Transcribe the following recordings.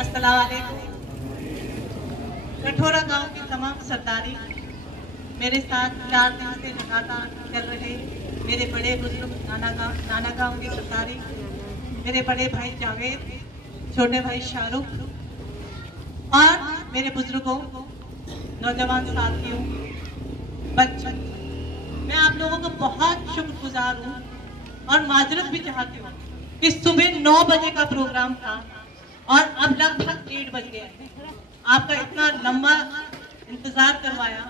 अस्सलाम वालेकुम। कठोरा गांव की तमाम सरदारी, मेरे साथ 4 दिन से लगातार चल रहे मेरे बड़े बुजुर्ग नाना गांव की सरदारी, मेरे बड़े भाई जावेद, छोटे भाई शाहरुख और मेरे बुजुर्गों, नौजवान साथियों, बच्चों, मैं आप लोगों को बहुत शुक्रगुजार हूँ और माजरत भी चाहती हूँ कि सुबह 9 बजे का प्रोग्राम था और अब लगभग 1:30 बज गया। आपका इतना लंबा इंतजार करवाया,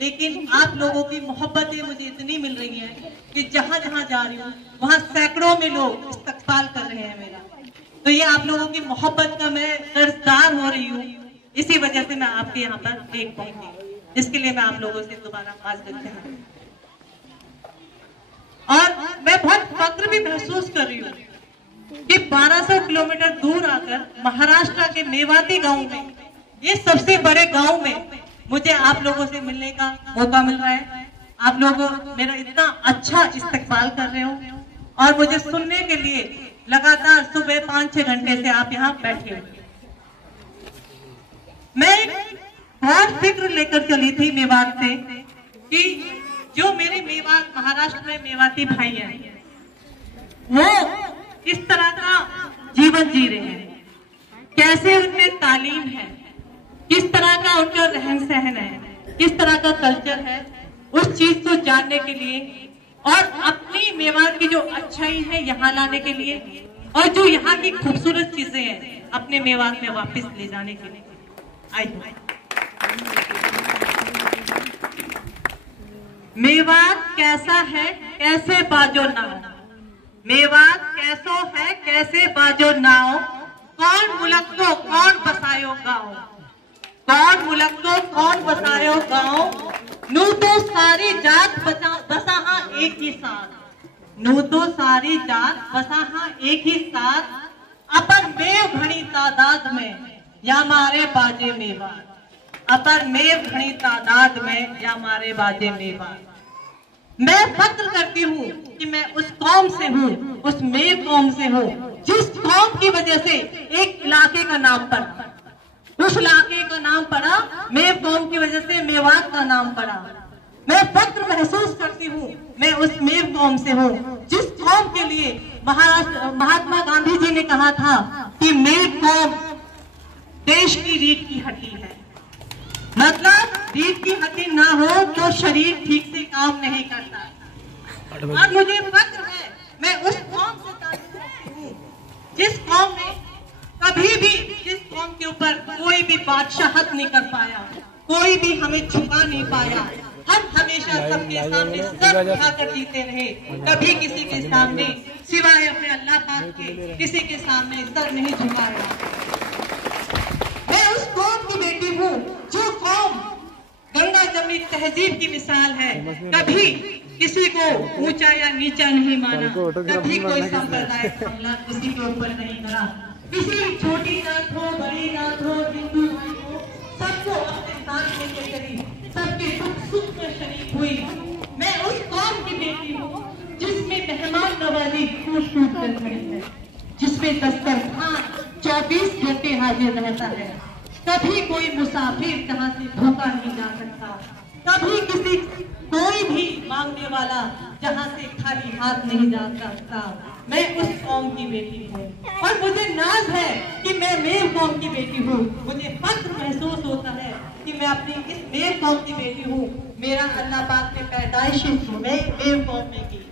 लेकिन आप लोगों की मोहब्बतें मुझे इतनी मिल रही हैं कि जहां जहां जा रही हूँ वहां सैकड़ों में लोग इस्तकबाल कर रहे हैं मेरा। तो ये आप लोगों की मोहब्बत का मैं कर्जदार हो रही हूँ, इसी वजह से मैं आपके यहाँ पर देख पाऊंगी, जिसके लिए मैं आप लोगों से दोबारा माजरत चाहती हूँ। और मैं बहुत फक्र भी महसूस कर रही हूँ कि 1200 किलोमीटर दूर आकर महाराष्ट्र के मेवाती गांव में, ये सबसे बड़े गांव में मुझे आप लोगों से मिलने का मौका मिल रहा है। आप लोग मेरा इतना अच्छा इस्तकबाल कर रहे हो और मुझे सुनने के लिए लगातार सुबह 5-6 घंटे से आप यहाँ बैठे हो। मैं एक बहुत फिक्र लेकर चली थी मेवात से कि जो मेरे मेवात महाराष्ट्र में मेवाती भाई हैं, वो किस तरह का जीवन जी रहे हैं, कैसे उनमें तालीम है, किस तरह का उनका रहन सहन है, किस तरह का कल्चर है, उस चीज को जानने के लिए और अपनी मेवात की जो अच्छाई है यहाँ लाने के लिए और जो यहाँ की खूबसूरत चीजें हैं अपने मेवात में वापस ले जाने के लिए आई। मेवात कैसा है कैसे बाजो नाव, मेवात कैसो है कैसे बाजो नाव, कौन मुलक को कौन बसायो गाँव, कौन मुलक को कौन बसायो गाँव, नू तो सारी जात बसा हाँ एक ही साथ, नू तो सारी जात बसा हाँ एक ही साथ, अपर मेव घनी तादाद में या मारे बाजे मेवात, अपर मेव घनी तादाद में या मारे बाजे मेवात। मैं फख्र करती हूँ कि मैं उस कौम से हूँ, उस मेव कौम से हूँ जिस कौम की वजह से एक इलाके का नाम पड़ा, उस इलाके का नाम पड़ा, मेव कौम की वजह से मेवात का नाम पड़ा। मैं फख्र महसूस करती हूँ मैं उस मेव कौम से हूँ जिस कौम के लिए महात्मा गांधी जी ने कहा था कि मेव कौम देश की रीढ़ की हड्डी है। मतलब रीढ़ की हड्डी ना हो तो शरीर ठीक से काम नहीं करता। और मुझे फख्र है मैं उस कौम से ताल्लुक़ रखती हूँ जिस कौम ने कभी भी, जिस कौम के ऊपर कोई भी बादशाहत नहीं कर पाया, कोई भी हमें झुका नहीं पाया। हम हमेशा सबके सामने सर उठाकर जीते रहे, कभी किसी के सामने सिवाय अपने अल्लाह पाक के किसी के सामने सर नहीं झुकाया। मैं उस कौम की बेटी हूँ जो कौम गंगा जमनी तहजीब की मिसाल है, कभी किसी को ऊंचा या नीचा नहीं माना, कभी कोई सांप्रदायिक हमला किसी के ऊपर नहीं करा, किसी छोटी जात हो बड़ी जात हो हिंदू भाई हो, सबको अपने साथ लेकर चली, सबके दुख सुख में शरीक हुई। मैं उस कौम की बेटी हूँ जिसमें मेहमान नवाजी खूब कर खड़ी है, जिसमें दस्तरखान 24 घंटे हाजिर रहता है, कभी कोई मुसाफिर जहाँ से भूखा नहीं जा सकता, कभी किसी कोई भी मांगने वाला जहाँ से खाली हाथ नहीं जा सकता। मैं उस कौम की बेटी हूँ और मुझे नाज है कि मैं मेव कौम की बेटी हूँ। मुझे फख्र महसूस होता है कि मैं अपनी इस मेव कौम की बेटी हूँ। मेरा अल्लाह पाक ने पैदाइश मेव कौम में की।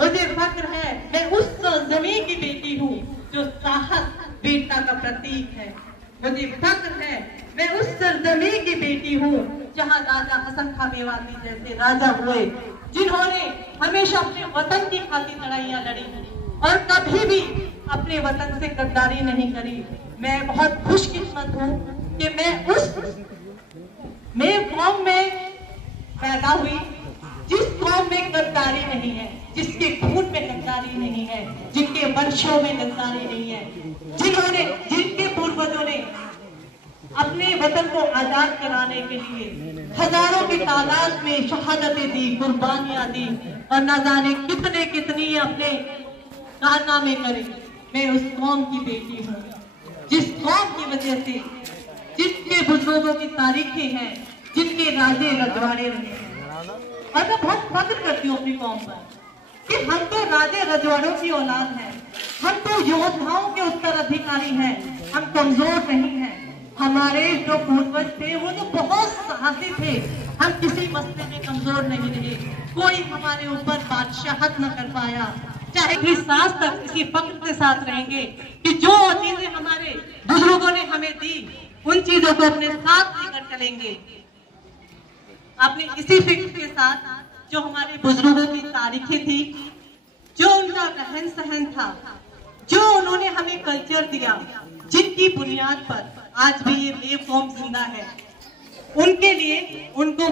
मुझे फख्र है मैं उस जमीन की बेटी हूँ जो साहस वीरता का प्रतीक है। मुझे फख्र है मैं उस सरजमीन की बेटी हूँ जहाँ राजा हसन खां मेवाती जैसे राजा हुए, जिन्होंने हमेशा अपने वतन की खातिर लड़ाइयाँ लड़ी और कभी भी अपने वतन से गद्दारी नहीं करी। मैं बहुत खुशकिस्मत हूँ कि मैं उस मेव कौम में पैदा हुई जिस कौम में गद्दारी नहीं है, जिसके खून में गद्दारी नहीं है, जिनके वंशों में गद्दारी नहीं है, जिनके पूर्वजों ने अपने वतन को आजाद कराने के लिए हजारों की तादाद में शहादतें दी, कुर्बानियां दी और न जाने कितने कितनी अपने कारनामे करे। मैं उस कौम की बेटी हूँ जिस कौम जैसे जिनके बुजुर्गों की तारीखें हैं, जिनके राजे रजवाड़े रहे हैं। और मैं बहुत फख्र करती हूँ अपनी कौम पर कि हम तो राजे रजवाड़ों की औलाद हैं, हम तो योद्धाओं के उत्तराधिकारी हैं, हम कमजोर नहीं हैं। हमारे जो पूर्वज थे वो तो बहुत साहसी थे, हम किसी मसले में कमजोर नहीं रहे, कोई हमारे ऊपर बादशाहत न कर पाया। चाहे किस सांस तक इसी फख्र के साथ रहेंगे कि जो चीजें हमारे बुजुर्गों ने हमें दी उन चीजों को अपने साथ लेकर चलेंगे। अपने इसी फिक्र के साथ जो हमारे बुजुर्गों की तारीखें थी, जो उनका रहन सहन था, जो उन्होंने हमें कल्चर दिया, जिनकी बुनियाद पर आज भी ये देव कौम जिंदा है, उनके लिए उनको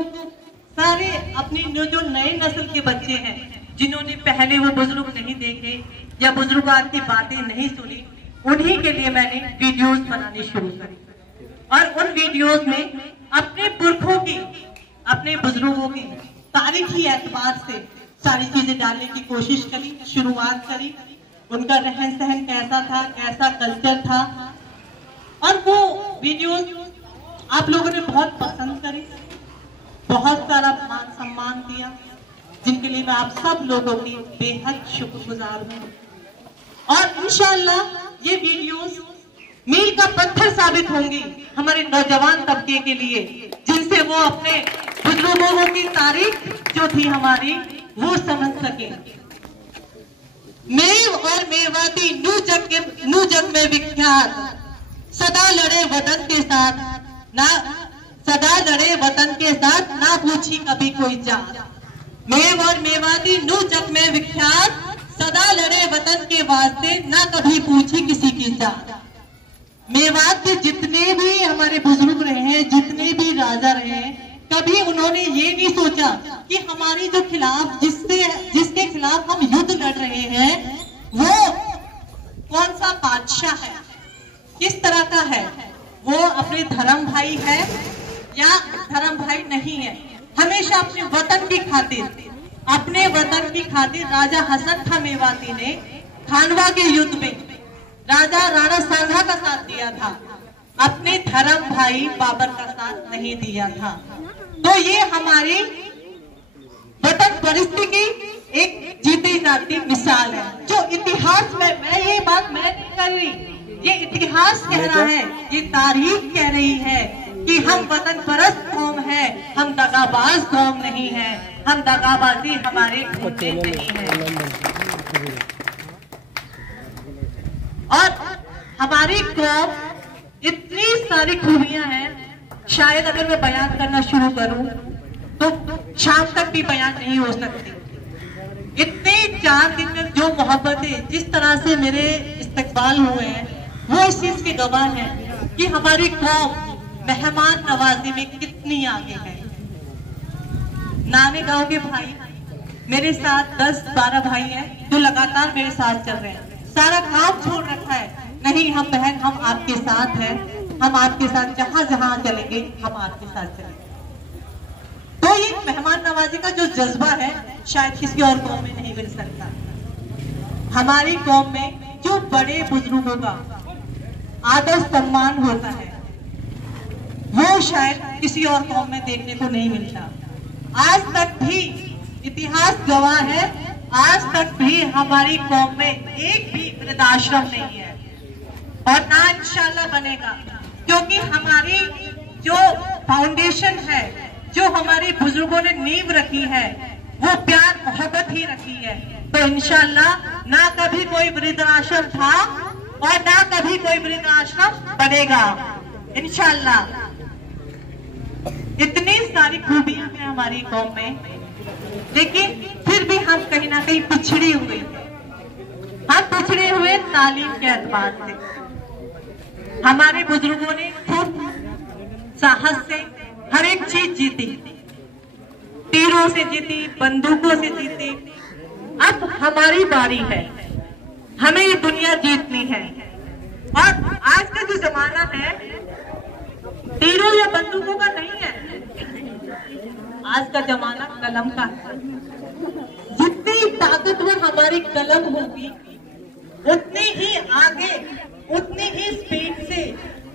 सारे अपनी जो नए नस्ल के बच्चे हैं, जिन्होंने पहले वो बुजुर्ग नहीं देखे या बुजुर्गात की बातें नहीं सुनी, उन्हीं के लिए मैंने वीडियोस बनानी शुरू करी। और उन वीडियोस में अपने पुरखों की, अपने बुजुर्गों की तारीखी एतबार से सारी चीजें डालने की कोशिश करी, शुरुआत करी। उनका रहन सहन कैसा था, कैसा कल्चर था, और वो वीडियोस आप लोगों ने बहुत पसंद करी, बहुत सारा मान सम्मान दिया, जिनके लिए मैं आप सब लोगों की बेहद शुक्रगुजार हूँ। और इंशाअल्लाह ये वीडियोस मील का पत्थर साबित होंगी हमारे नौजवान तबके के लिए, जिनसे वो अपने बुजुर्गों की तारीख जो थी हमारी वो समझ सके। मेव और मेवाती नू जग में विख्यात, सदा लड़े वतन के साथ ना, सदा लड़े वतन के साथ ना पूछी कभी कोई जात। मेव और मेवाती नू जग में विख्यात, सदा लड़े वतन के वास्ते ना कभी पूछी किसी की जात। मेवात के जितने भी हमारे बुजुर्ग रहे हैं, जितने भी राजा रहे हैं, कभी उन्होंने ये नहीं सोचा कि हमारे जो खिलाफ जिसके खिलाफ हम युद्ध लड़ रहे हैं वो कौन सा बादशाह है, किस तरह का है, वो अपने धर्म भाई है या धर्म भाई नहीं है। हमेशा अपने वतन की खातिर, अपने वतन की खातिर राजा हसन खां मेवाती ने खानवा के युद्ध में राजा राणा सांगा का साथ दिया था, अपने धर्म भाई बाबर का साथ नहीं दिया था। तो ये हमारी वतन परिस्थिति की एक जीती जाती मिसाल है, जो इतिहास में, मैं ये बात मैं नहीं कर रही, ये इतिहास कह रहा है, ये तारीख कह रही है कि हम वतन परस्त कौम है, हम दगाबाज कौम नहीं है, हम दगाबाजी हमारे खून में नहीं है। और हमारी कौम इतनी सारी खूबियां हैं, शायद अगर मैं बयान करना शुरू करूं तो शाम तक भी बयान नहीं हो सकती। इतने 4 दिन में जो मोहब्बतें, जिस तरह से मेरे इस्तकबाल हुए हैं, वो इस चीज के गवाह हैं कि हमारी कौम मेहमान नवाजी में कितनी आगे है। नाने गांव के भाई मेरे साथ 10-12 भाई हैं जो लगातार मेरे साथ चल रहे हैं, सारा काम छोड़ रखा है, नहीं हम बहन, हम आपके साथ हैं, हम आपके साथ जहां जहां चलेंगे हम आपके साथ चलेंगे। तो ये मेहमान नवाजी का जो जज्बा है शायद किसी और कौम में नहीं मिल सकता। हमारी कौम में जो बड़े बुजुर्गों का आदर सम्मान होता है वो शायद किसी और कौम में देखने को नहीं मिलता। आज तक भी इतिहास गवाह है, आज तक भी हमारी कौम में एक भी वृद्धाश्रम नहीं है और ना इंशाल्लाह बनेगा, क्योंकि हमारी जो फाउंडेशन है, जो हमारे बुजुर्गों ने नींव रखी है, वो प्यार मोहब्बत ही रखी है। तो इंशाल्लाह ना कभी कोई वृद्धाश्रम था और ना कभी कोई वृद्धाश्रम बनेगा इंशाल्लाह। इतनी सारी खूबियां हैं हमारी कौम में, लेकिन फिर भी हम कहीं ना कहीं पिछड़े हुए, हम पिछड़े हुए तालीम के एतबार से। हमारे बुजुर्गों ने खूब साहस से हर एक चीज जीती, तीरों से जीती, बंदूकों से जीती। अब हमारी बारी है, हमें ये दुनिया जीतनी है। और आज का जो जमाना है तीरों या बंदूकों का नहीं है, आज का जमाना कलम का है। जितनी ताकतवर हमारी कलम होगी उतनी ही आगे, उतनी ही स्पीड से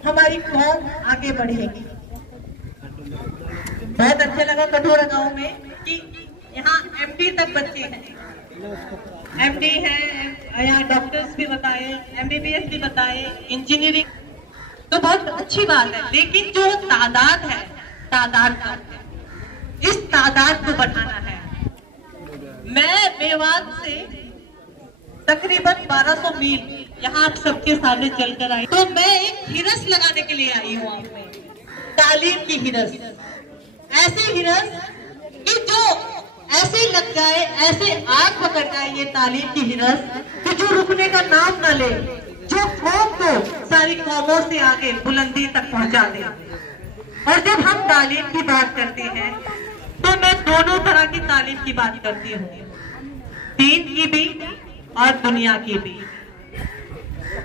हमारी कौम आगे बढ़ेगी। बहुत अच्छा लगा कठोरा गांव में कि यहाँ एमडी तक बच्चे हैं, एमडी है, यहाँ डॉक्टर्स भी बताए, एमबीबीएस भी बताए, इंजीनियरिंग, तो बहुत अच्छी बात है। लेकिन जो तादाद है, तादाद कम है, इस तादाद को बढ़ाना है। मैं मेवात से तकरीबन 1200 मील यहाँ आप सबके सामने चलकर आई, तो मैं एक हिरस लगाने के लिए आई हूँ आप में, तालीम की हिरस। ऐसी हिरस कि जो ऐसे लग जाए, ऐसे आग पकड़ जाए ये तालीम की हिरस कि जो रुकने का नाम ना ले, जो कौम को सारी कौमों से आगे बुलंदी तक पहुंचा दे। और जब हम तालीम की बात करते हैं तो मैं दोनों तरह की तालीम की बात करती हूँ, दीन की भी और दुनिया की भी,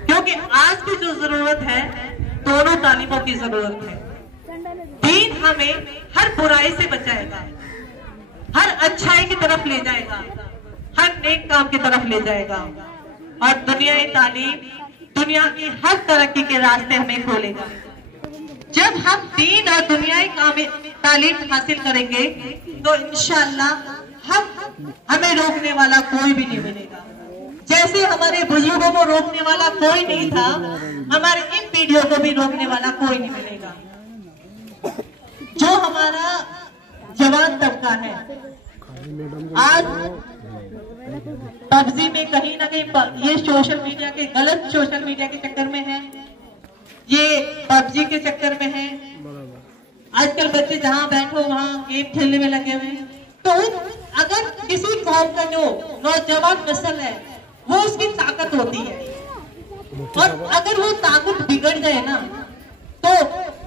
क्योंकि आज की जो जरूरत है दोनों तालीमों की जरूरत है। दीन हमें हर बुराई से बचाएगा, हर अच्छाई की तरफ ले जाएगा, हर नेक काम की तरफ ले जाएगा, और दुनियाई तालीम दुनिया की हर तरक्की के रास्ते हमें खोलेगा। जब हम दीन और दुनियाई तालीम हासिल करेंगे तो इंशाअल्लाह हमें रोकने वाला कोई भी नहीं मिलेगा। जैसे हमारे बुजुर्गों को रोकने वाला कोई नहीं था, हमारे इन पीढ़ियों को भी रोकने वाला कोई नहीं मिलेगा। जो हमारा जवान तबका है आज पबजी में कहीं ना कहीं ये सोशल मीडिया के गलत सोशल मीडिया के चक्कर में है, ये पबजी के चक्कर में है। आजकल बच्चे जहां बैठो वहां गेम खेलने में लगे हुए हैं। तो अगर किसी कौम का जो नौजवान नस्ल है वो उसकी ताकत होती है, और अगर वो ताकत बिगड़ जाए ना तो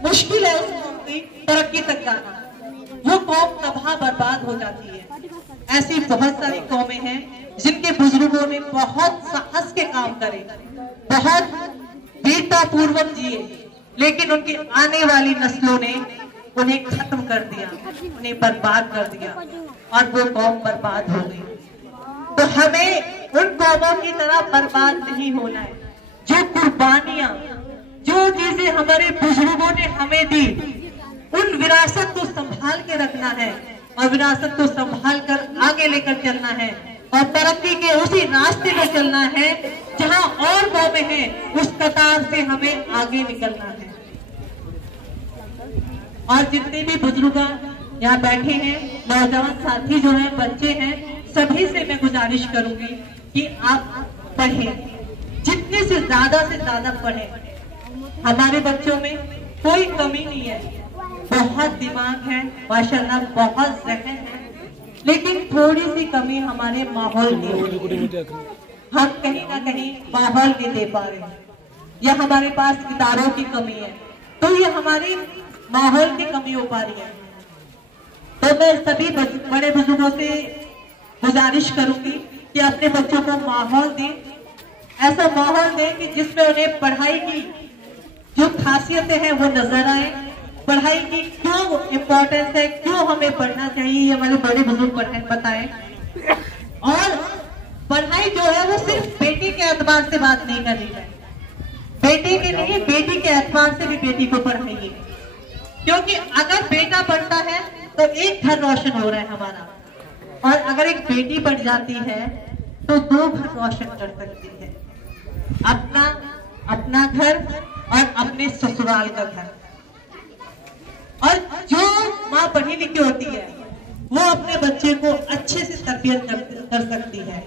मुश्किल है उस कौम की तरक्की तक जाना, वो कौम तबाह बर्बाद हो जाती है। ऐसी बहुत सारी कौमें हैं जिनके बुजुर्गों ने बहुत साहस के काम करे, बहुत वीरता पूर्वक जिए, लेकिन उनकी आने वाली नस्लों ने उन्हें खत्म कर दिया, उन्हें बर्बाद कर दिया, और वो कौम बर्बाद हो गई। तो हमें उन कौमों की तरह बर्बाद नहीं होना है। जो कुर्बानियां, जो चीजें हमारे बुजुर्गों ने हमें दी, उन विरासत को संभाल के रखना है, और विरासत को संभाल कर आगे लेकर चलना है, और तरक्की के उसी रास्ते में चलना है जहां और कौमें हैं, उस कतार से हमें आगे निकलना है। और जितने भी बुजुर्ग यहाँ बैठे हैं, नौजवान साथी जो हैं, बच्चे हैं, सभी से मैं गुजारिश करूंगी कि आप पढ़ें, जितने से ज्यादा पढ़ें। हमारे बच्चों में कोई कमी नहीं है, बहुत दिमाग है माशाल्लाह, बहुत जहन है, लेकिन थोड़ी सी कमी हमारे माहौल की है। हम कहीं ना कहीं माहौल नहीं दे पा रहे, या हमारे पास इदारों की कमी है, तो ये हमारी माहौल की कमी हो पा रही है। तो मैं सभी बड़े बुजुर्गों से गुजारिश करूंगी कि अपने बच्चों को माहौल दें, ऐसा माहौल दें कि जिसमें उन्हें पढ़ाई की जो खासियतें हैं वो नजर आए, पढ़ाई की क्यों इम्पोर्टेंस है, क्यों हमें पढ़ना चाहिए, ये हमारे बड़े बुजुर्ग बताएं। और पढ़ाई जो है वो सिर्फ बेटी के एतबार से बात नहीं करनी है, बेटी के लिए बेटी के एतबार से भी बेटी को पढ़ाइए, क्योंकि अगर बेटा पढ़ता है तो एक घर रोशन हो रहा है हमारा, और अगर एक बेटी पढ़ जाती है तो 2 घर रोशन कर सकती है, अपना घर और अपने ससुराल का घर। और जो माँ पढ़ी लिखी होती है वो अपने बच्चे को अच्छे से तरबियत कर सकती है।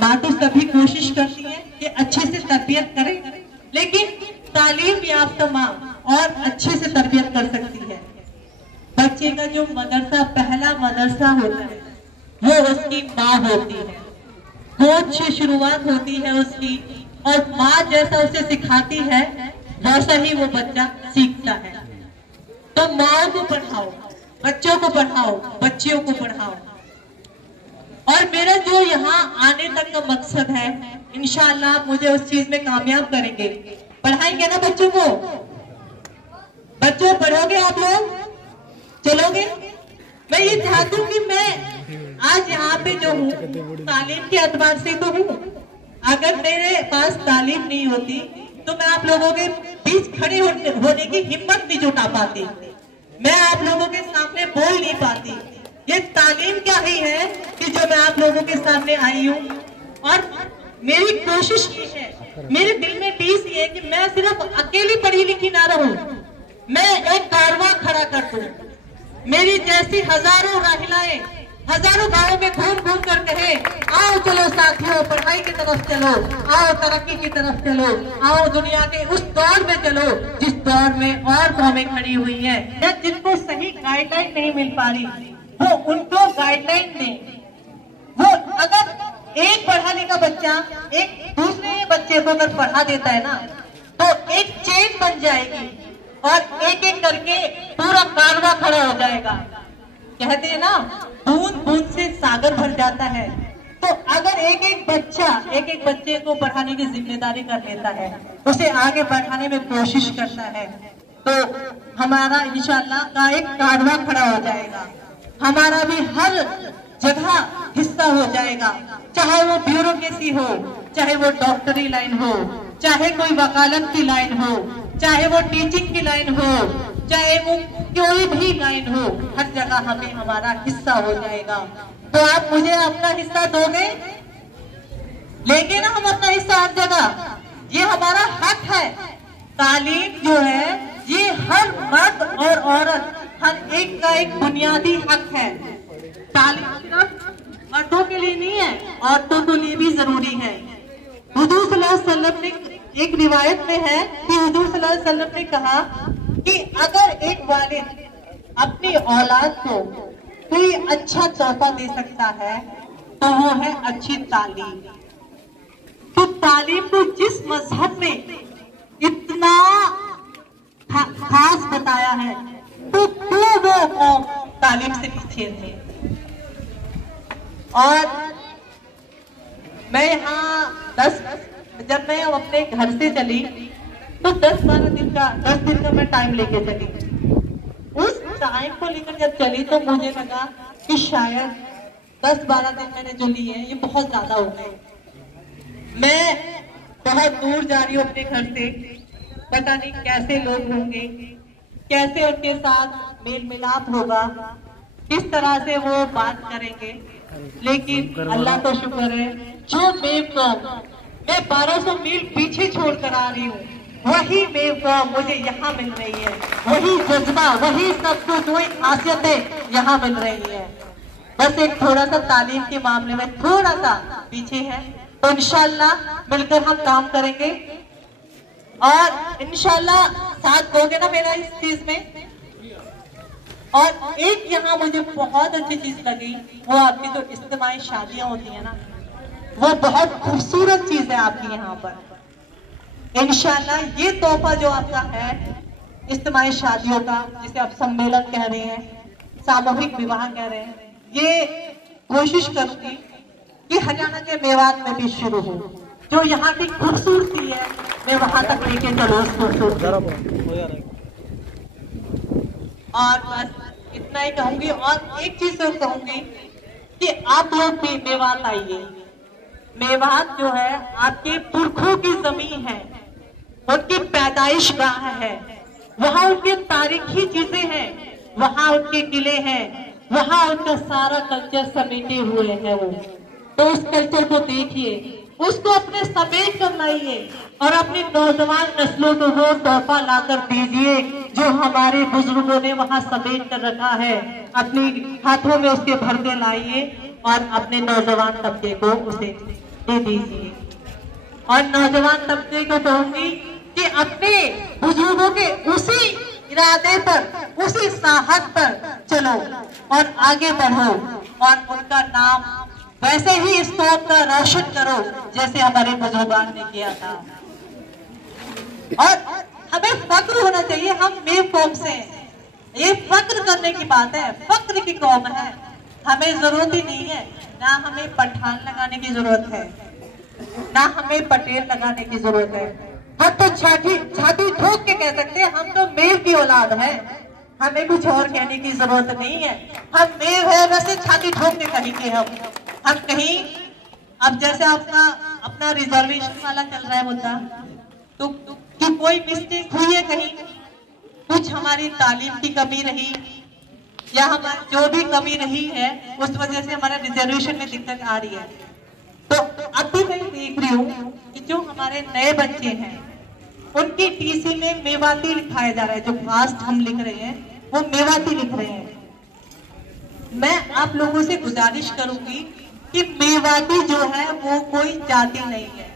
माँ तो सभी कोशिश करती है कि अच्छे से तरबियत करे, लेकिन तालीम याफ्ता माँ और अच्छे से तरबियत कर सकती है। बच्चे का जो मदरसा, पहला मदरसा होता है वो उसकी माँ होती है, गोद से शुरुआत होती है उसकी, और माँ जैसा उसे सिखाती है वैसा ही वो बच्चा सीखता है। तो माँ को पढ़ाओ, बच्चों को पढ़ाओ, बच्चियों को पढ़ाओ। और मेरा जो यहाँ आने तक का मकसद है, इंशाअल्लाह आप मुझे उस चीज में कामयाब करेंगे। पढ़ाएंगे ना बच्चों को? बच्चों पढ़ोगे आप लोग? चलोगे? मैं ये चाहती हूँ कि मैं आज यहाँ पे जो हूँ तालीम के एतबार से तो हूँ, अगर मेरे पास तालीम नहीं होती तो मैं आप लोगों के बीच खड़े होने की हिम्मत नहीं जुटा पाती, मैं आप लोगों के सामने बोल नहीं पाती। ये तालीम क्या ही है कि जो मैं आप लोगों के सामने आई हूँ। और मेरी कोशिश ये है, मेरे दिल में टीस ये है कि मैं सिर्फ अकेली पढ़ी लिखी ना रहूं, मैं एक कारवां खड़ा कर दूं। मेरी जैसी हजारों राहिलाएं हजारों गांवों में घूम घूम कर कहे, आओ चलो साथियों पढ़ाई की तरफ चलो, आओ तरक्की की तरफ चलो, आओ दुनिया के उस दौर में चलो जिस दौर में और कौमें खड़ी हुई है। या जिनको सही गाइडलाइन नहीं मिल पा रही, वो उनको गाइडलाइन दें। वो अगर एक पढ़ा लिखा बच्चा एक दूसरे बच्चे को अगर पढ़ा देता है ना, तो एक चेन बन जाएगी और एक एक करके पूरा कारवां खड़ा हो जाएगा। कहते हैं ना, बूंद बूंद से सागर भर जाता है। तो अगर एक एक बच्चे को पढ़ाने की जिम्मेदारी कर लेता है, उसे आगे बढ़ाने में कोशिश करता है, तो हमारा इंशाअल्लाह का एक कारवां खड़ा हो जाएगा। हमारा भी हर जगह हिस्सा हो जाएगा, चाहे वो ब्यूरोक्रेसी हो, चाहे वो डॉक्टरी लाइन हो, चाहे कोई वकालत की लाइन हो, चाहे वो टीचिंग की लाइन हो, चाहे वो कोई भी लाइन हो, हर जगह हमें हमारा हिस्सा हो जाएगा। तो आप मुझे अपना हिस्सा दोगे? लेंगे ना हम अपना हिस्सा हर जगह? ये हमारा हक है। तालीम जो है ये हर मर्द और औरत हर एक का एक बुनियादी हक है। तालीम सिर्फ मर्दों के लिए नहीं है, औरतों के लिए भी जरूरी है। हुजूर सल्लल्लाहु अलैहि वसल्लम ने एक रिवायत में है कि हुजूर सल्लल्लाहु अलैहि वसल्लम ने कहा कि अगर एक वालिद अपनी औलाद को कोई अच्छा तोहफा दे सकता है तो वो है अच्छी तालीम। तो तालीम को जिस मजहब में इतना खास बताया है, तो क्यों वो कौम तालीम से पीछे है? और मैं यहाँ जब मैं अपने घर से चली तो 10 दिन का मैं टाइम लेके चली। उस टाइम को लेकर जब चली तो मुझे लगा कि शायद 10-12 दिन मैंने जो लिए हैं ये बहुत ज्यादा हो गए। मैं बहुत दूर जा रही हूँ अपने घर से, पता नहीं कैसे लोग होंगे, कैसे उनके साथ मेल मिलाप होगा, किस तरह से वो बात करेंगे। लेकिन अल्लाह तो शुक्र है, जो मैं 1200 मील पीछे छोड़कर आ रही हूँ, वही मेवकौम मुझे यहाँ मिल रही है। वही जज्बा, वही सब कुछ, वही खासियतें यहाँ मिल रही है। बस एक थोड़ा सा तालीम के मामले में थोड़ा सा पीछे है। तो इंशाल्लाह मिलकर हम काम करेंगे और इंशाल्लाह साथ दोगे ना मेरा इस चीज में। और एक यहाँ मुझे बहुत अच्छी चीज लगी, वो आपकी जो इज्तिमाई शादियां होती है ना, वो बहुत खूबसूरत चीज है आपकी यहाँ पर। इंशाल्लाह ये तोहफा जो आपका है इज्तिमाई शादियों का, जिसे आप सम्मेलन कह रहे हैं, सामूहिक विवाह कह रहे हैं, ये कोशिश करूंगी कि हरियाणा के मेवात में भी शुरू हो। जो यहाँ की खूबसूरती है मैं वहां तक लेके चलो उस खूबसूरती। और बस इतना ही कहूंगी। और एक चीज तो कहूंगी कि आप लोग भी मेवात आइए। मेवात जो है आपके पुरखों की जमीन है, उनकी पैदाइश गाह है, वहां उनके तारीखी चीजें हैं, वहां उनके किले हैं, वहां उनका सारा कल्चर समेटे हुए हैं। वो तो उस कल्चर को देखिए, उसको अपने समेट कर लाइए और अपनी नौजवान नस्लों को वो तोहफा लाकर दीजिए जो हमारे बुजुर्गों ने वहां समेट कर रखा है। अपने हाथों में उसके भरते लाइए और अपने नौजवान तबके को उसे दे दीजिए। और नौजवान तबके को कहूंगी कि अपने बुजुर्गों के उसी इरादे पर, उसी साहस पर चलो और आगे बढ़ो और उनका नाम वैसे ही इस कौम का रोशन करो जैसे हमारे बुजुर्गान ने किया था। और हमें फक्र होना चाहिए, हम मेव कौम से हैं, ये फक्र करने की बात है, फक्र की कौम है। हमें जरूरत ही नहीं है, ना हमें पठान लगाने की जरूरत है, ना हमें पटेल लगाने की जरूरत है। हम तो छाती ठोक के कह सकते हैं हम तो मेव की औलाद है, हमें कुछ और कहने की जरूरत नहीं है। हम मेव है, वैसे छाती ठोक के कहेंगे हम कहीं। अब जैसे आपका अपना रिजर्वेशन वाला चल रहा है मुद्दा, तो कि कोई मिस्टेक हुई है कहीं, कुछ हमारी तालीम की कमी रही या हमारी जो भी कमी रही है उस वजह से हमारा रिजर्वेशन में दिक्कत आ रही है। तो अभी मैं देख रही हूँ कि जो हमारे नए बच्चे हैं उनकी टीसी में मेवाती लिखाया जा रहा है, जो कास्ट हम लिख रहे हैं वो मेवाती लिख रहे हैं। मैं आप लोगों से गुजारिश करूंगी कि मेवाती जो है वो कोई जाति नहीं है।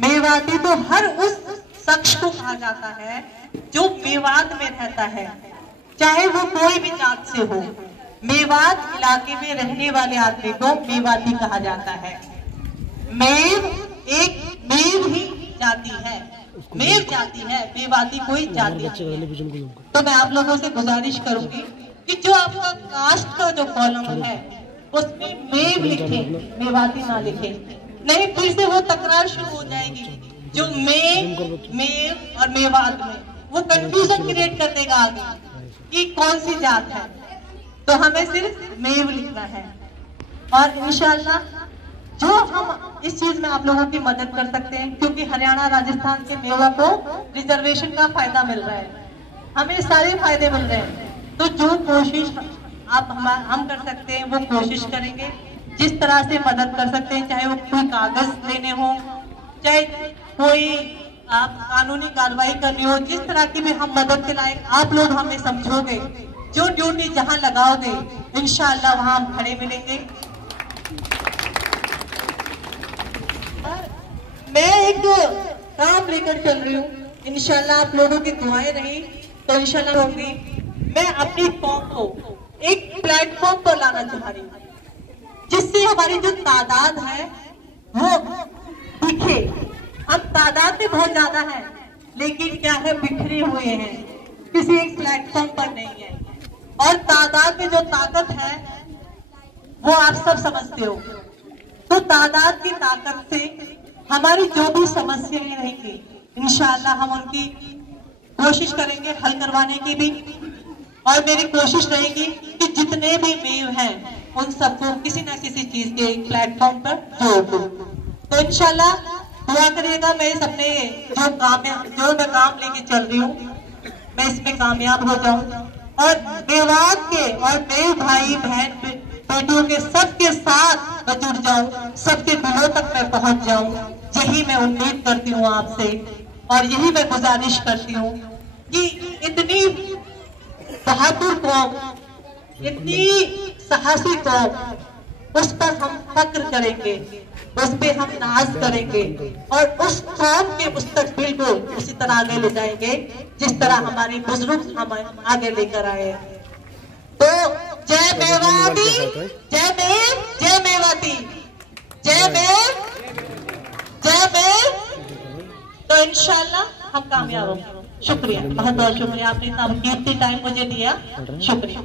मेवाती तो हर उस शख्स को कहा जाता है जो मेवात में रहता है, चाहे वो कोई भी जात से हो। मेवात इलाके में रहने वाले आदमी को मेवाती कहा जाता है। मेव एक मेव ही जाति है, मेव जाति है, मेवाती कोई जाति नहीं है। तो मैं आप लोगों से गुजारिश करूंगी कि जो आपका कास्ट का जो कॉलम है उसमें मेव लिखे, मेवाती ना लिखे, नहीं फिर से वो तकरार शुरू हो जाएगी। जो मेव और मेवात में वो कंफ्यूजन क्रिएट कर देगा आगे कि कौन सी जात है। तो हमें सिर्फ मेव लिखना है और इंशाल्लाह जो हम इस चीज में आप लोगों की मदद कर सकते हैं, क्योंकि हरियाणा राजस्थान के मेवा को रिजर्वेशन का फायदा मिल रहा है, हमें सारे फायदे मिल रहे हैं। तो जो कोशिश हम कर सकते हैं वो कोशिश करेंगे, जिस तरह से मदद कर सकते हैं, चाहे वो कोई कागज लेने हो, चाहे कोई आप कानूनी कार्रवाई करनी हो, जिस तरह की भी हम मदद के लायक आप लोग हमें समझोगे, जो ड्यूटी जहां लगाओगे इंशाअल्लाह वहां हम खड़े मिलेंगे। मैं एक काम लेकर चल रही हूँ, इंशाल्लाह आप लोगों की दुआएं रही तो इंशाल्लाह होंगी। मैं अपनी कौम को एक प्लेटफॉर्म पर लाना चाह रही हूँ जिससे हमारी जो तादाद है वो दिखे। हम तादाद में बहुत ज्यादा है लेकिन क्या है, बिखरे हुए हैं, किसी एक प्लेटफॉर्म पर नहीं है। और तादाद में जो ताकत है वो आप सब समझते हो। तो तादाद की ताकत से हमारी जो भी समस्याएं रहेंगी इंशाअल्लाह हम उनकी कोशिश करेंगे हल करवाने की भी। और मेरी कोशिश रहेगी कि जितने भी मेव हैं उन सबको किसी ना किसी चीज के प्लेटफॉर्म पर जोड़ दूं। तो इंशाल्लाह दुआ करिएगा, मैं इस अपने जो मैं काम लेके चल रही हूँ मैं इसमें कामयाब हो जाऊं और मेवात के और मेरे भाई बहन बेटियों के सबके साथ मैं जुड़ जाऊं, सबके दिलों तक मैं पहुंच जाऊं। यही मैं उम्मीद करती हूँ आपसे और यही मैं गुजारिश करती हूँ कि इतनी बहादुर कौम, इतनी साहसी कौम, उस पर हम फक्र करेंगे, उस पे हम नाज करेंगे और उस कौम के मुस्तकबिल को उसी तरह आगे ले जाएंगे जिस तरह हमारे बुजुर्ग हमें आगे लेकर आए। तो जय मेवाती, जय मेव, जय मेवाती, जय मेव, जय मेव। तो इंशाल्लाह हम कामयाब होंगे। शुक्रिया, बहुत बहुत शुक्रिया, आपने इतना कीमती टाइम मुझे दिया, शुक्रिया।